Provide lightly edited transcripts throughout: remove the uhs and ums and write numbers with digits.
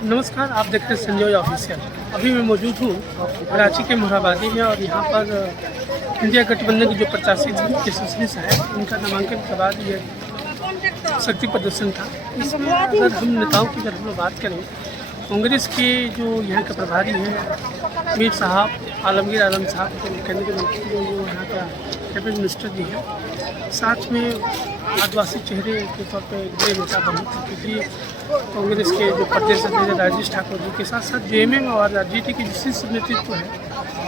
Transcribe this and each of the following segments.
नमस्कार, आप देख रहे हैं संजय ऑफिशियल। अभी मैं मौजूद हूँ कराची के मोरहाबादी में और यहाँ पर इंडिया गठबंधन की जो प्रत्याशी थी यशस्वी साहब, उनका नामांकन के बाद ये शक्ति प्रदर्शन था। इसमें अगर हम नेताओं की अगर हम बात करें, कांग्रेस के जो यहाँ के प्रभारी हैं मीर साहब, आलमगीर आलम साहब, जो केंद्रीय मंत्री जो यहाँ का कैबिनेट मिनिस्टर भी है, साथ में आदिवासी चेहरे के तौर पर एक बड़े नेता बने थे, क्योंकि कांग्रेस के जो प्रदेश अध्यक्ष राजेश ठाकुर जी के साथ साथ जेएमएम और आरजेडी के जिस नेतृत्व है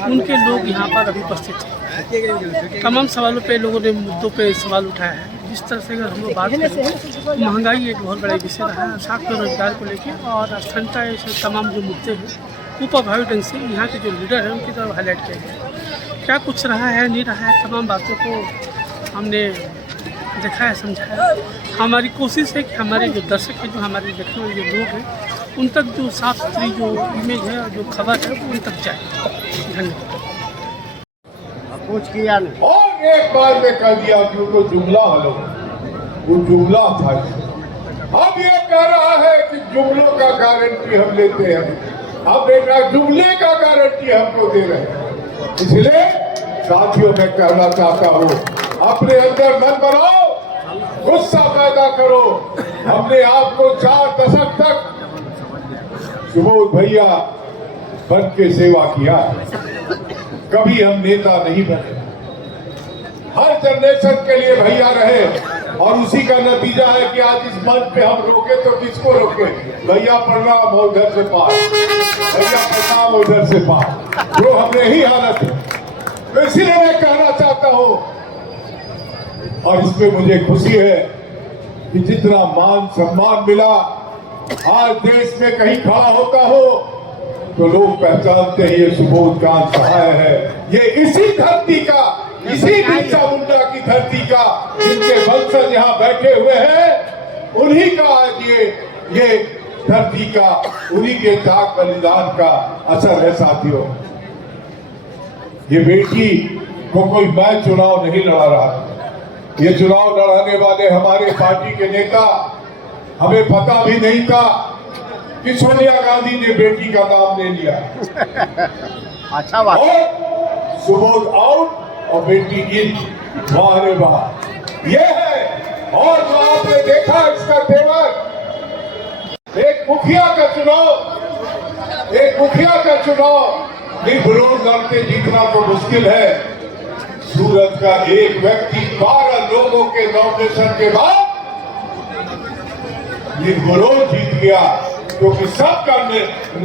उनके लोग यहाँ पर अभी उपस्थित थे। तमाम सवालों पे लोगों ने मुद्दों पे सवाल उठाया है। जिस तरह से अगर हम लोग बात करें, महंगाई एक बहुत बड़ा विषय रहा है, साथ में रोजगार को लेकर और अस्थायीता, ऐसे तमाम जो मुद्दे हैं वो प्रभावी ढंग से यहाँ के जो लीडर हैं उनकी तरफ हाईलाइट किया गया। क्या कुछ रहा है नहीं रहा है, तमाम बातों को हमने देखा है, समझा है। हमारी कोशिश है कि हमारे जो दर्शक हैं, जो हमारे देखने वाले जो लोग हैं, उन तक जो साफ सुथरी जो इमेज है और जो खबर है वो उन तक जाए। धन्यवाद। कुछ किया नहीं और एक बार में कह दिया कि वो जुमला हलो, वो जुमला था। अब ये कह रहा है कि जुमलों का गारंटी हम लेते हैं, अब बेटा जुमले का गारंटी हमको दे रहे हैं। इसलिए साथियों मैं कहना चाहता हूँ, अपने अंदर मन बनाओ, गुस्सा पैदा करो। हमने आपको 4 दशक तक सुबोध भैया बन के सेवा किया, कभी हम नेता नहीं बने। हर जनरेशन के लिए भैया रहे और उसी का नतीजा है कि आज इस मंच पे हम रोके तो किसको रोके? भैया प्रणाम उधर से पार, भैया प्रणाम उधर से पार, जो हमने ही हालत है। तो इसीलिए मैं कहना चाहता हूं, और इसमें मुझे खुशी है कि जितना मान सम्मान मिला, आज देश में कहीं खड़ा होता हो तो लोग पहचानते हैं ये सुबोध कांत सहाय है। ये इसी धरती का, इसी बिरसा मुंडा की धरती का, जिनके वंशज यहाँ बैठे हुए हैं, उन्हीं का आज ये धरती का, उन्हीं के त्याग बलिदान का असर है। साथियों, ये बेटी को कोई मैं चुनाव नहीं लड़ा रहा, ये चुनाव लड़ाने वाले हमारे पार्टी के नेता, हमें पता भी नहीं था कि सोनिया गांधी ने बेटी का नाम ले लिया। अच्छा बात। और सुबोध आउट और बेटी इन, वाह रे वाह, ये है। और जो आपने देखा इसका तेवर, एक मुखिया का चुनाव निर्विरोध लड़के जीतना तो मुश्किल है। सूरत का एक व्यक्ति 12 लोगों के नॉमिनेशन के बाद निर्विरोध जीत गया, क्योंकि सबका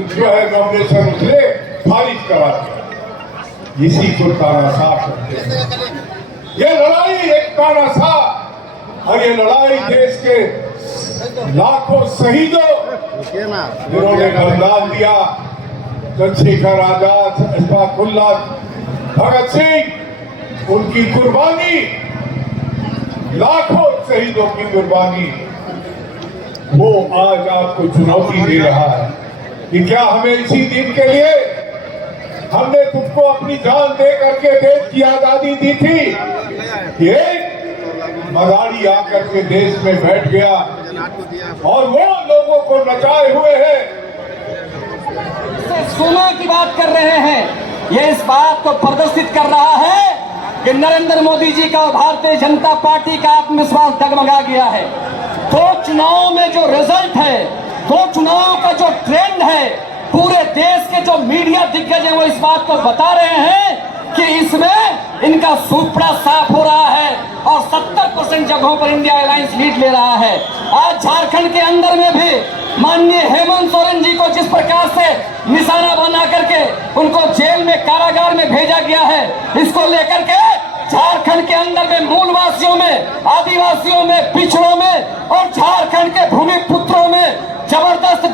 जो है नॉमिनेशन उसने खारिज करा दिया। इसी को तानाशाह करते हैं। ये लड़ाई एक तानाशाह, और ये लड़ाई देश के लाखों शहीदों जिन्होंने बलिदान दिया, चंद्रशेखर आजाद, अशफाकुल्लाह, भगत सिंह, उनकी कुर्बानी, लाखों शहीदों की कुर्बानी, वो आज आपको चुनौती दे रहा है कि क्या हमें इसी दिन के लिए हमने तुमको अपनी जान दे करके देश की आजादी दी थी। ये मदारी आकर के देश में बैठ गया और वो लोगों को नचाए हुए हैं। सोना की बात कर रहे हैं, ये इस बात को प्रदर्शित कर रहा है कि नरेंद्र मोदी जी का और भारतीय जनता पार्टी का आत्मविश्वास डगमगा गया है। 2 चुनावों में जो रिजल्ट है, 2 चुनावों का जो ट्रेंड है, पूरे देश के जो मीडिया दिग्गज हैं वो इस बात को बता रहे हैं कि इसमें इनका सुपड़ा साफ हो रहा है और 70% जगहों पर इंडिया अलायंस लीड ले रहा है। आज झारखंड के अंदर में भी माननीय हेमंत सोरेन जी को जिस प्रकार से निशाना बना करके उनको जेल में, कारागार में भेजा गया है, इसको लेकर के झारखंड के अंदर में मूलवासियों में, आदिवासियों में, पिछड़ों में और झारखंड के भूमि पुत्रों में जबरदस्त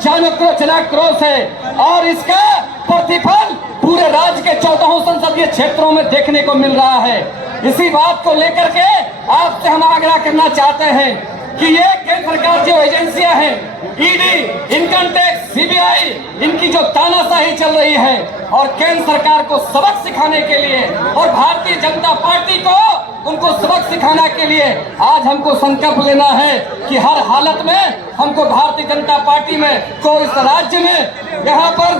जनाक्रोश है और इसका प्रतिफल पूरे राज्य के 14 संसदीय क्षेत्रों में देखने को मिल रहा है। इसी बात को लेकर के आपसे हम आग्रह करना चाहते हैं कि ये केंद्र सरकार जो एजेंसियां हैं, ईडी, इनकम टैक्स, सीबीआई, इनकी जो तानाशाही चल रही है, और केंद्र सरकार को सबक सिखाने के लिए और भारतीय जनता पार्टी को उनको सबक सिखाने के लिए आज हमको संकल्प लेना है कि हर हालत में हमको भारतीय जनता पार्टी में को इस राज्य में यहाँ पर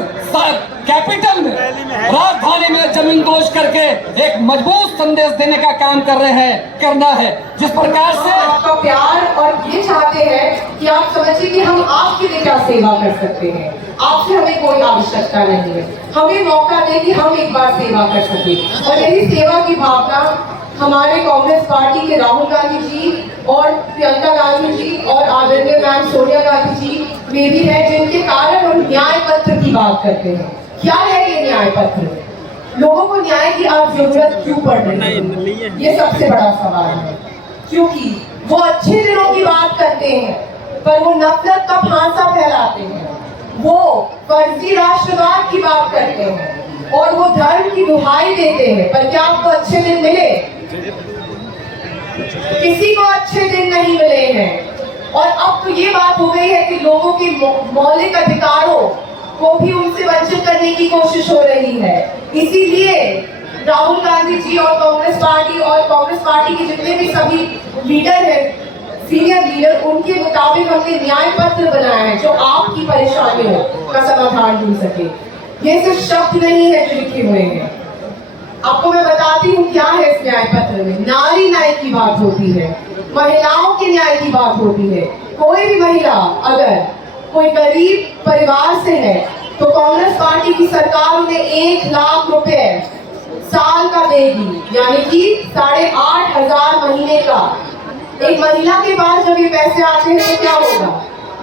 कैपिटल में राजधानी में जमीन दोष करके एक मजबूत संदेश देने का काम करना है। जिस प्रकार से आपका प्यार और ये चाहते हैं कि आप समझिए कि हम आपके लिए क्या सेवा कर सकते हैं। आपसे हमें कोई आवश्यकता नहीं है, हमें मौका दें कि हम एक बार सेवा कर सके। और यही सेवा की भावना हमारे कांग्रेस पार्टी के राहुल गांधी जी और प्रियंका गांधी जी और आदरणीय मैम सोनिया गांधी जी में भी है, जिनके कारण हम न्याय पत्र की बात करते हैं। क्या है ये न्याय पत्र? लोगों को न्याय की आज जरूरत क्यों पड़ रही है, ये सबसे बड़ा सवाल है। क्योंकि वो अच्छे दिनों की बात करते हैं पर वो नफरत का फांसा फैलाते हैं, वो फर्जी राष्ट्रवाद की बात करते हैं और वो धर्म की दुहाई देते हैं। पर क्या आपको अच्छे दिन मिले? किसी को अच्छे दिन नहीं मिले हैं। और अब तो ये बात हो गई है कि लोगों के मौलिक अधिकारों को भी उनसे वंचित करने की कोशिश हो रही है। इसीलिए राहुल गांधी जी और कांग्रेस पार्टी के जितने भी सभी लीडर हैं, सीनियर लीडर, उनके मुताबिक हमने न्याय पत्र बनाया है जो आपकी परेशानियों का समाधान ढूंढ सके। ये सिर्फ शब्द नहीं है जो लिखे हुए हैं। आपको मैं बताती हूँ क्या है इस न्याय पत्र में। नारी न्याय की बात होती है, महिलाओं के न्याय की बात होती है। कोई भी महिला अगर कोई गरीब परिवार से है तो कांग्रेस पार्टी की सरकार उन्हें 1 लाख रुपए साल का देगी, यानी कि 8,500 महीने का। एक महिला के पास जब ये पैसे आते हैं तो क्या होगा?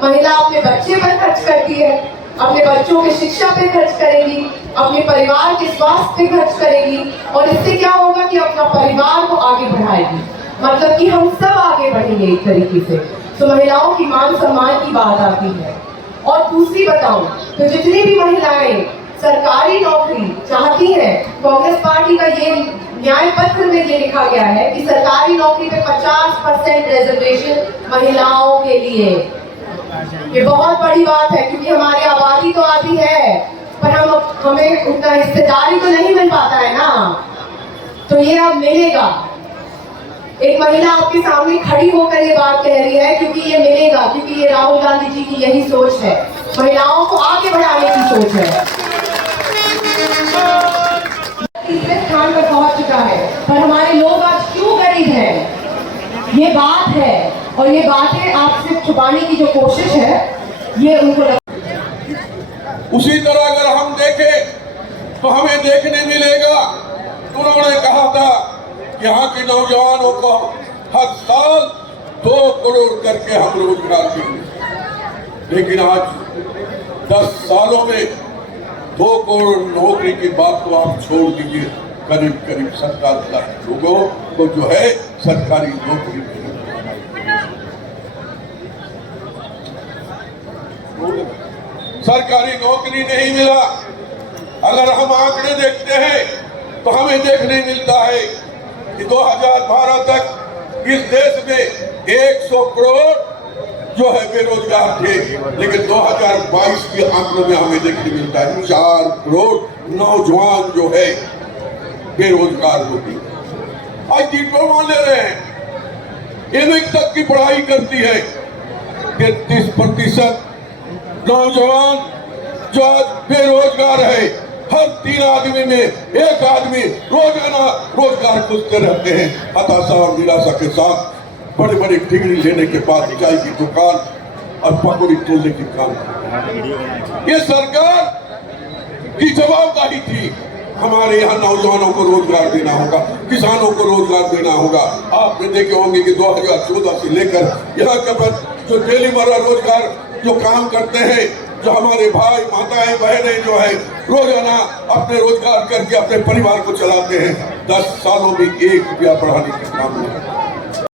महिला अपने बच्चे पर खर्च करती है, अपने बच्चों की शिक्षा पे खर्च करेगी, अपने परिवार के स्वास्थ्य पे खर्च करेगी और इससे क्या होगा कि अपना परिवार को आगे बढ़ाएगी। मतलब कि हम सब आगे बढ़ेंगे एक तरीके से। तो महिलाओं की मान सम्मान की बात आती है। और दूसरी बताऊं तो जितनी भी महिलाएं सरकारी नौकरी चाहती हैं, कांग्रेस पार्टी का ये न्याय पत्र में ये लिखा गया है कि सरकारी नौकरी पे 50% रिजर्वेशन महिलाओं के लिए। ये बहुत बड़ी बात है क्योंकि हमारी आबादी तो आधी है पर हमें उतना हिस्सेदारी तो नहीं मिल पाता है ना। तो ये अब मिलेगा। एक महिला आपके सामने खड़ी होकर ये बात कह रही है क्योंकि ये मिलेगा, क्योंकि ये राहुल गांधी जी की यही सोच है, महिलाओं को आगे बढ़ाने की सोच है। तीसरे स्थान पर पहुंच चुका है पर हमारे लोग आज क्यों गरीब हैं, ये बात है। और ये बातें आपसे छुपाने की जो कोशिश है ये उनको उसी तरह अगर हम देखें तो हमें देखने मिलेगा, उन्होंने कहा था यहाँ के नौजवानों को हर साल 2 करोड़ करके हम रोजगार देंगे, लेकिन आज 10 सालों में 2 करोड़ नौकरी की बात तो आप छोड़ दीजिए, करीब 70 लाख लोगों को जो है सरकारी नौकरी नहीं मिला। अगर हम आंकड़े देखते हैं तो हमें देखने मिलता है कि 2012 तक इस देश में 100 करोड़ जो है बेरोजगार थे, लेकिन 2022 के आंकड़ों में हमें देखने मिलता है 4 करोड़ नौजवान जो है बेरोजगार होती है। आज डिप्लोमा ले रहे हैं, एमए तक की पढ़ाई करती है, 33% नौजवान जो आज बेरोजगार है। हर 3 आदमी में 1 आदमी रोजाना रोजगार खोजते रहते हैं, हताशा और निराशा के साथ। बड़े बड़े डिग्री लेने के बाद चाय की दुकान और पकौड़ी तोड़ने की काम। ये सरकार की जवाबदारी थी। हमारे यहाँ नौजवानों को रोजगार देना होगा, किसानों को रोजगार देना होगा। आपने देखे होंगे कि 2014 से लेकर यहाँ के जो डेली मर्रा रोजगार जो काम करते हैं, जो हमारे भाई माताएं बहनें जो है रोजाना अपने रोजगार करके अपने परिवार को चलाते हैं, 10 सालों में 1 रुपया बढ़ाने का काम नहीं।